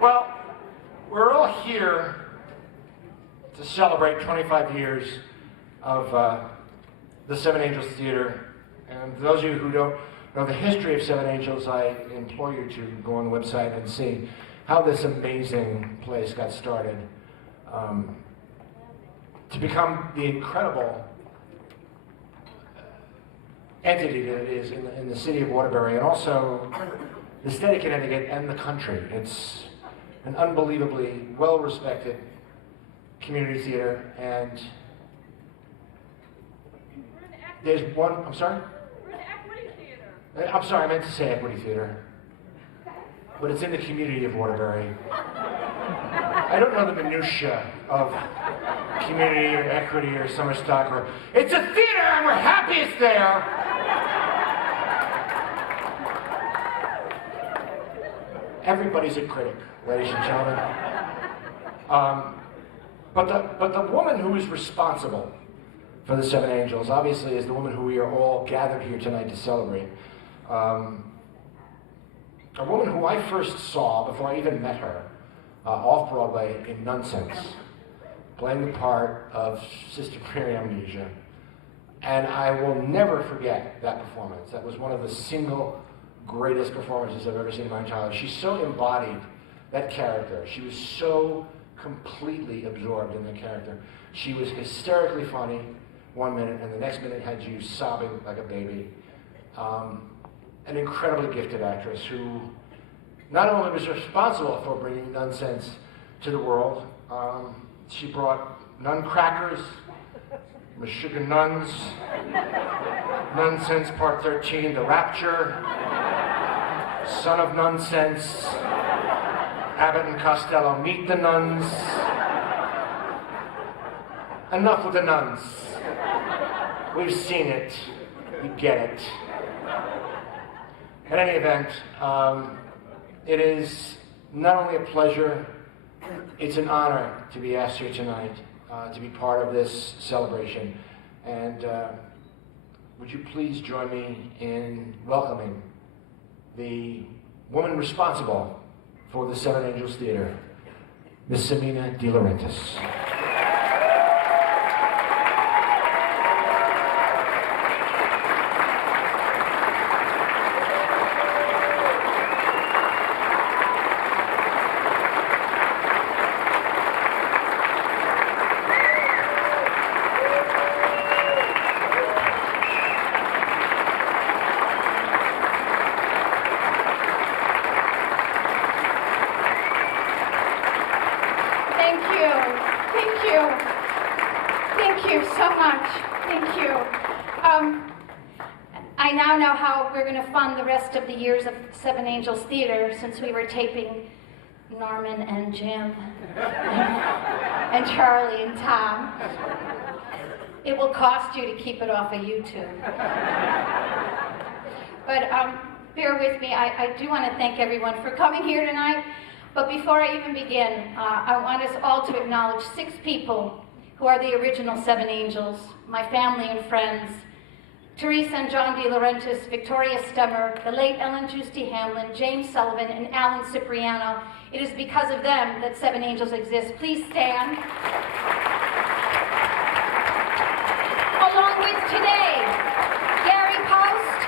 Well, we're all here to celebrate 25 years of the Seven Angels Theater. And for those of you who don't know the history of Seven Angels, I implore you to go on the website and see how this amazing place got started to become the incredible entity that it is in the city of Waterbury, and also the state of Connecticut and the country. It's an unbelievably well-respected community theater, and there's one, I'm sorry? We're an equity theater. I'm sorry, I meant to say equity theater. But it's in the community of Waterbury. I don't know the minutiae of community or equity or summer stock, or it's a theater and we're happy it's there. Everybody's a critic, ladies and gentlemen. But the woman who is responsible for the Seven Angels, obviously, is the woman who we are all gathered here tonight to celebrate. A woman who I first saw, before I even met her, off-Broadway in Nonsense, playing the part of Sister Mary Amnesia. And I will never forget that performance. That was one of the single greatest performances I've ever seen in my entire life. She so embodied that character. She was so completely absorbed in the character. She was hysterically funny one minute, and the next minute had you sobbing like a baby. An incredibly gifted actress who not only was responsible for bringing Nonsense to the world, she brought Nun Crackers, Meshuggah Nuns, Nonsense Part 13, The Rapture, Son of Nonsense, Abbott and Costello Meet the Nuns. Enough with the nuns. We've seen it. We get it. In any event, it is not only a pleasure, it's an honor to be asked here tonight to be part of this celebration. And would you please join me in welcoming the woman responsible for the Seven Angels Theater, Miss Semina De Laurentiis. Thank you so much. Thank you. I now know how we're going to fund the rest of the years of Seven Angels Theater, since we were taping Norman and Jim and Charlie and Tom. It will cost you to keep it off of YouTube. But bear with me. I do want to thank everyone for coming here tonight. But before I even begin, I want us all to acknowledge 6 people who are the original Seven Angels, my family and friends: Teresa and John De Laurentiis, Victoria Stemmer, the late Ellen Giusti Hamlin, James Sullivan, and Alan Cipriano. It is because of them that Seven Angels exists. Please stand. Along with today, Gary Post,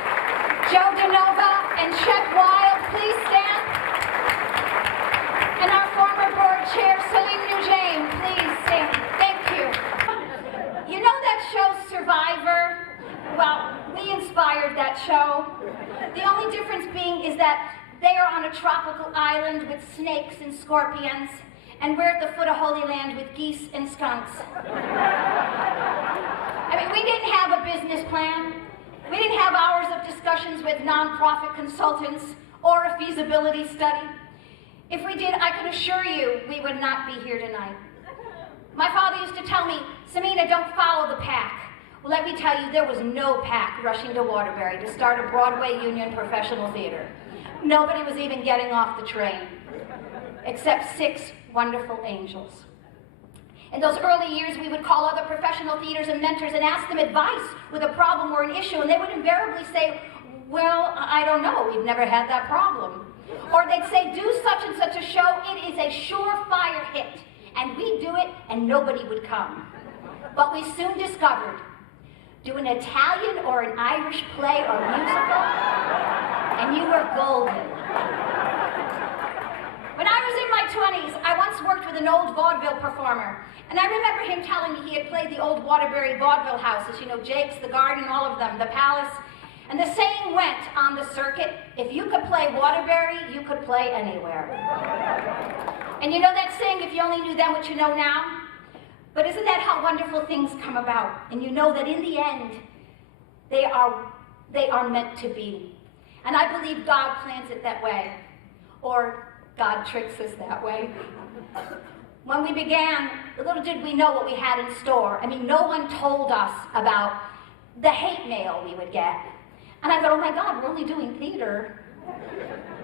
Joe DeNova, and Chet Wild. Please stand. And our former board chair, Salim Nujayem. Please stand. Thank you. You know that show, Survivor? Well, we inspired that show. The only difference being is that they are on a tropical island with snakes and scorpions, and we're at the foot of Holy Land with geese and skunks. I mean, we didn't have a business plan. We didn't have hours of discussions with nonprofit consultants or a feasibility study. If we did, I can assure you we would not be here tonight. My father used to tell me, Semina, don't follow the pack. Well, let me tell you, there was no pack rushing to Waterbury to start a Broadway Union professional theater. Nobody was even getting off the train, except 6 wonderful angels. In those early years, we would call other professional theaters and mentors and ask them advice with a problem or an issue, and they would invariably say, well, I don't know, we've never had that problem. Or they'd say, do such and such a show, it is a surefire hit. And we'd do it, and nobody would come. But we soon discovered, do an Italian or an Irish play or musical, and you were golden. When I was in my 20s, I once worked with an old vaudeville performer. And I remember him telling me he had played the old Waterbury vaudeville houses, you know, Jake's, the Garden, all of them, the Palace. And the saying went on the circuit, if you could play Waterbury, you could play anywhere. And you know that saying, if you only knew then what you know now? But isn't that how wonderful things come about? And you know that in the end, they are meant to be. And I believe God plans it that way. Or God tricks us that way. When we began, little did we know what we had in store. I mean, no one told us about the hate mail we would get. And I thought, oh my God, we're only doing theater.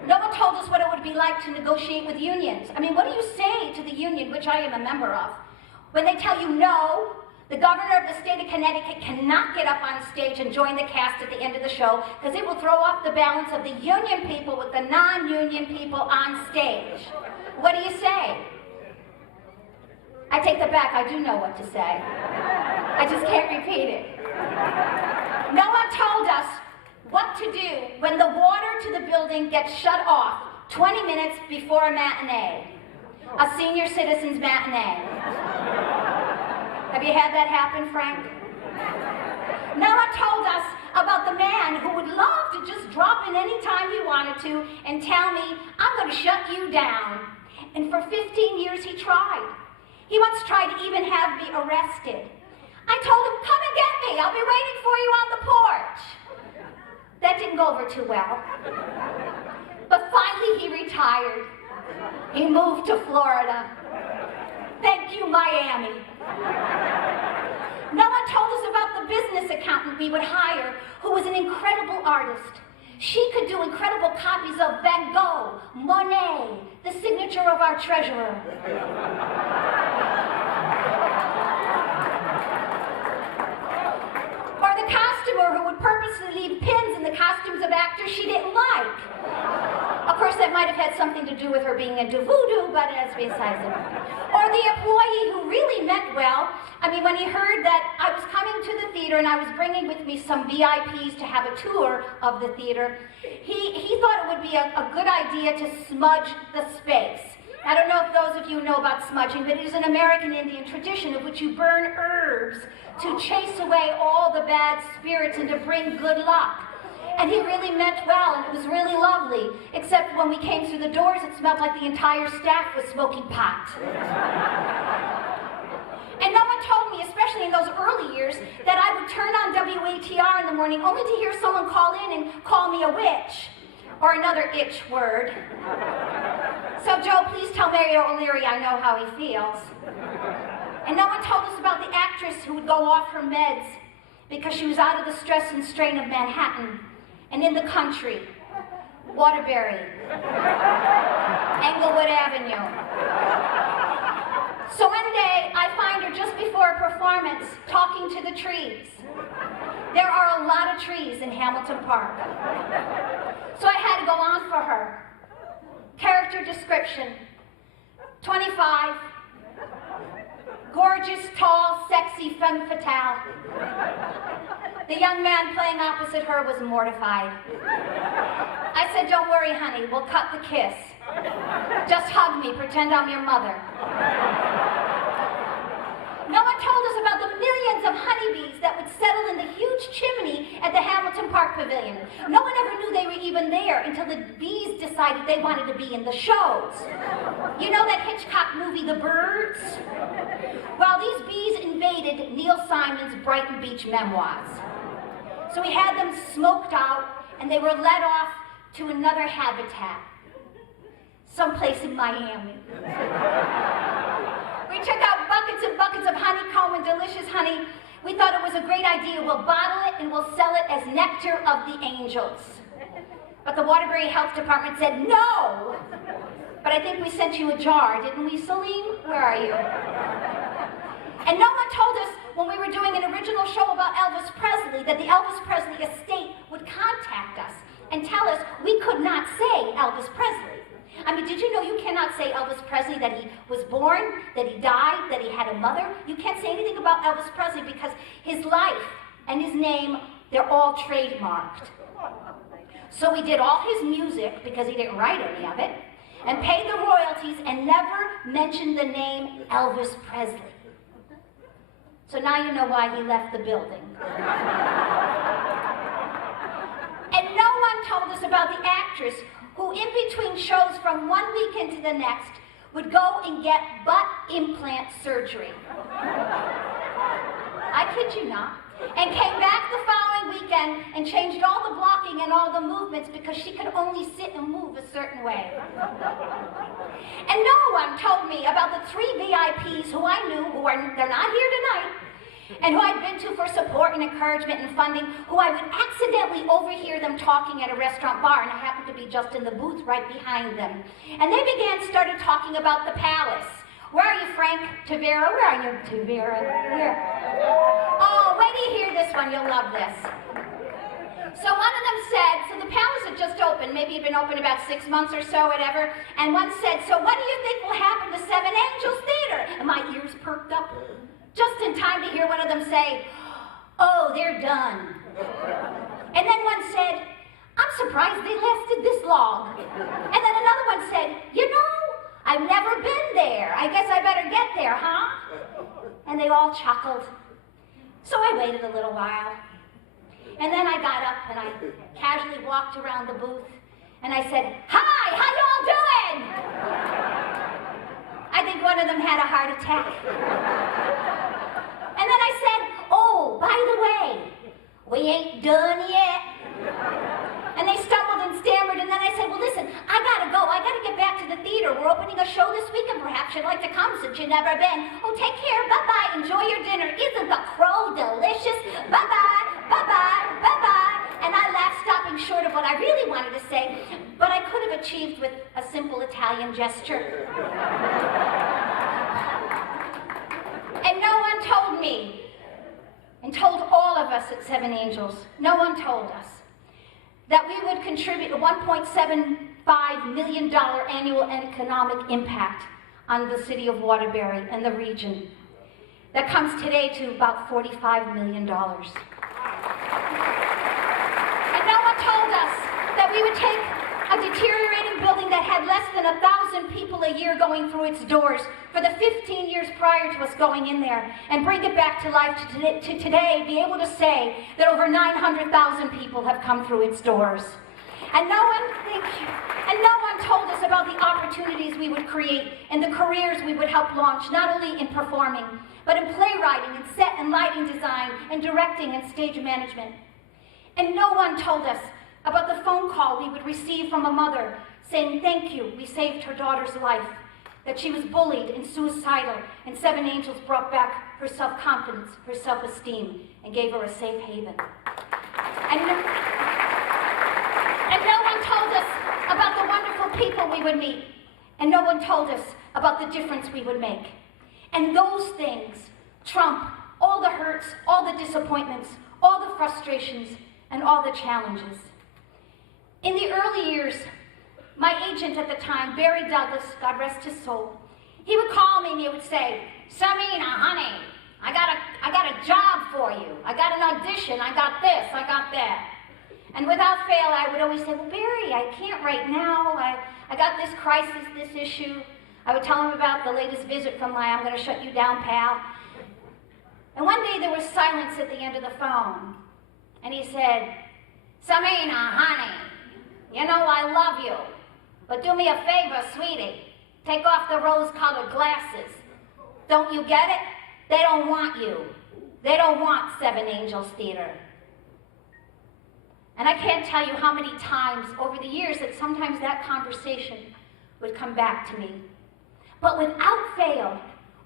No one told us what it would be like to negotiate with unions. I mean, what do you say to the union, which I am a member of, when they tell you no, the governor of the state of Connecticut cannot get up on stage and join the cast at the end of the show because it will throw off the balance of the union people with the non-union people on stage. What do you say? I take that back, I do know what to say. I just can't repeat it. No one told us what to do when the water to the building gets shut off 20 minutes before a matinee, a senior citizens matinee. Have you had that happen, Frank? No one told us about the man who would love to just drop in any time he wanted to and tell me, I'm going to shut you down. And for 15 years he tried. He once tried to even have me arrested. I told him, come and get me. I'll be waiting for you on the porch. That didn't go over too well. But finally he retired. He moved to Florida. Thank you, Miami. No one told us about the business accountant we would hire, who was an incredible artist. She could do incredible copies of Van Gogh, Monet, the signature of our treasurer. Or the costumer who would purposely leave pins in the costumes of actors she didn't like. Of course, that might have had something to do with her being into voodoo, but as besides the point. Or the employee who really meant well. I mean, when he heard that I was coming to the theater and I was bringing with me some VIPs to have a tour of the theater, he thought it would be a good idea to smudge the space. I don't know if those of you know about smudging, but it is an American Indian tradition of which you burn herbs to chase away all the bad spirits and to bring good luck. And he really meant well, and it was really lovely, except when we came through the doors, it smelled like the entire staff was smoking pot. And no one told me, especially in those early years, that I would turn on WATR in the morning only to hear someone call in and call me a witch, or another itch word. So Joe, please tell Mayor O'Leary I know how he feels. And no one told us about the actress who would go off her meds because she was out of the stress and strain of Manhattan and in the country, Waterbury, Englewood Avenue. So one day, I find her just before a performance, talking to the trees. There are a lot of trees in Hamilton Park. So I had to go on for her. Character description, 25, gorgeous, tall, sexy femme fatale. The young man playing opposite her was mortified. I said, don't worry, honey, we'll cut the kiss. Just hug me, pretend I'm your mother. No one told us about the millions of honeybees that would settle in the huge chimney at the Hamilton Park Pavilion. No one ever knew they were even there until the bees decided they wanted to be in the shows. You know that Hitchcock movie, The Birds? Well, these bees invaded Neil Simon's Brighton Beach memoirs. So we had them smoked out, and they were led off to another habitat, someplace in Miami. We took out buckets and buckets of honeycomb and delicious honey. We thought it was a great idea. We'll bottle it and we'll sell it as nectar of the angels. But the Waterbury Health Department said no. But I think we sent you a jar, didn't we, Celine? Where are you? And no one told us when we were doing an original show about Elvis Presley that the Elvis Presley estate would contact us and tell us we could not say Elvis Presley. I mean, did you know you cannot say Elvis Presley that he was born, that he died, that he had a mother? You can't say anything about Elvis Presley because his life and his name, they're all trademarked. So we did all his music, because he didn't write any of it, and paid the royalties and never mentioned the name Elvis Presley. So now you know why he left the building. And no one told us about the actress who, in between shows from one weekend to the next, would go and get butt implant surgery. I kid you not. And came back the following weekend and changed all the blocking and all the movements because she could only sit and move a certain way. And no one told me about the 3 VIPs who I knew, they're not here tonight, and who I'd been to for support and encouragement and funding, who I would accidentally overhear them talking at a restaurant bar, and I happened to be just in the booth right behind them. And they started talking about the palace. Where are you, Frank? Tavera? Where are you, Tavera? Where? Oh, wait till you hear this one. You'll love this. So one of them said, so the palace had just opened, maybe it had been open about 6 months or so, whatever, and one said, so what do you think will happen to Seven Angels Theater? And my ears perked up just in time to hear one of them say, oh, they're done. And then one said, I'm surprised they lasted this long. And then another one said, you know, I've never been there. I guess I better get there, huh? And they all chuckled. So I waited a little while. And then I got up and I casually walked around the booth and I said, hi, how y'all doing? I think one of them had a heart attack. And then I said, oh, by the way, we ain't done yet. And they stumbled and stammered, and then I said, well, listen, I gotta go. I gotta get back to the theater. We're opening a show this weekend. Perhaps you'd like to come since you've never been. Oh, take care. Bye-bye. Enjoy your dinner. Isn't the crow delicious? Bye-bye. Bye-bye. Bye-bye. And I laughed, stopping short of what I really wanted to say, but I could have achieved with a simple Italian gesture. And no one told me, and told all of us at Seven Angels, no one told us that we would contribute a $1.75 million annual economic impact on the city of Waterbury and the region. That comes today to about $45 million. And no one told us that we would take a deteriorating building that had less than 1,000 people a year going through its doors for the 15 years prior to us going in there and bring it back to life to today, be able to say that over 900,000 people have come through its doors. And no one told us about the opportunities we would create and the careers we would help launch, not only in performing, but in playwriting and set and lighting design and directing and stage management. And no one told us about the phone call we would receive from a mother saying, thank you, we saved her daughter's life, that she was bullied and suicidal, and Seven Angels brought back her self-confidence, her self-esteem, and gave her a safe haven. And no one told us about the wonderful people we would meet, and no one told us about the difference we would make. And those things trump all the hurts, all the disappointments, all the frustrations, and all the challenges. In the early years, my agent at the time, Barry Douglas, God rest his soul, he would call me and he would say, Semina, honey, I got a job for you. I got an audition. I got this. I got that. And without fail, I would always say, well, Barry, I can't right now. I got this crisis, this issue. I would tell him about the latest visit from my I'm going to shut you down, pal. And one day there was silence at the end of the phone. And he said, Semina, honey, you know I love you, but do me a favor, sweetie. Take off the rose-colored glasses. Don't you get it? They don't want you. They don't want Seven Angels Theater. And I can't tell you how many times over the years that sometimes that conversation would come back to me. But without fail,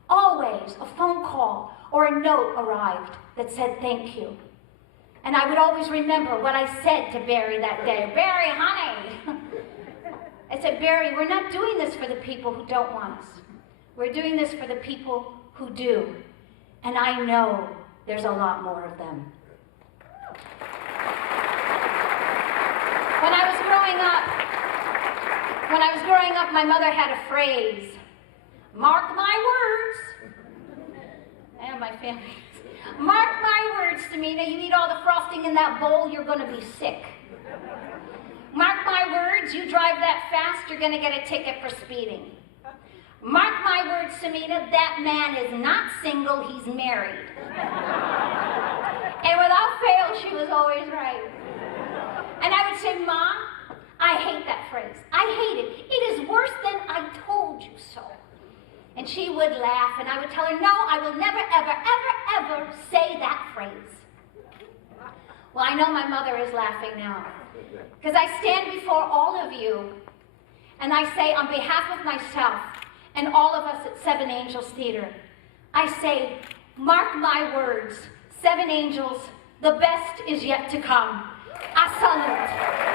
always a phone call or a note arrived that said thank you. And I would always remember what I said to Barry that day. Barry, honey. I said, Barry, we're not doing this for the people who don't want us. We're doing this for the people who do. And I know there's a lot more of them. When I was growing up, my mother had a phrase, mark my words. And my family. Mark my words, Semina, you eat all the frosting in that bowl, you're going to be sick. Mark my words, you drive that fast, you're going to get a ticket for speeding. Mark my words, Semina, that man is not single, he's married. And without fail, she was always right. And I would say, Mom, I hate that phrase. I hate it. It is worse than I told you so. And she would laugh, and I would tell her, no, I will never, ever, ever, ever say that phrase. Well, I know my mother is laughing now, because I stand before all of you, and I say, on behalf of myself and all of us at Seven Angels Theater, I say, mark my words, Seven Angels, the best is yet to come. A salute.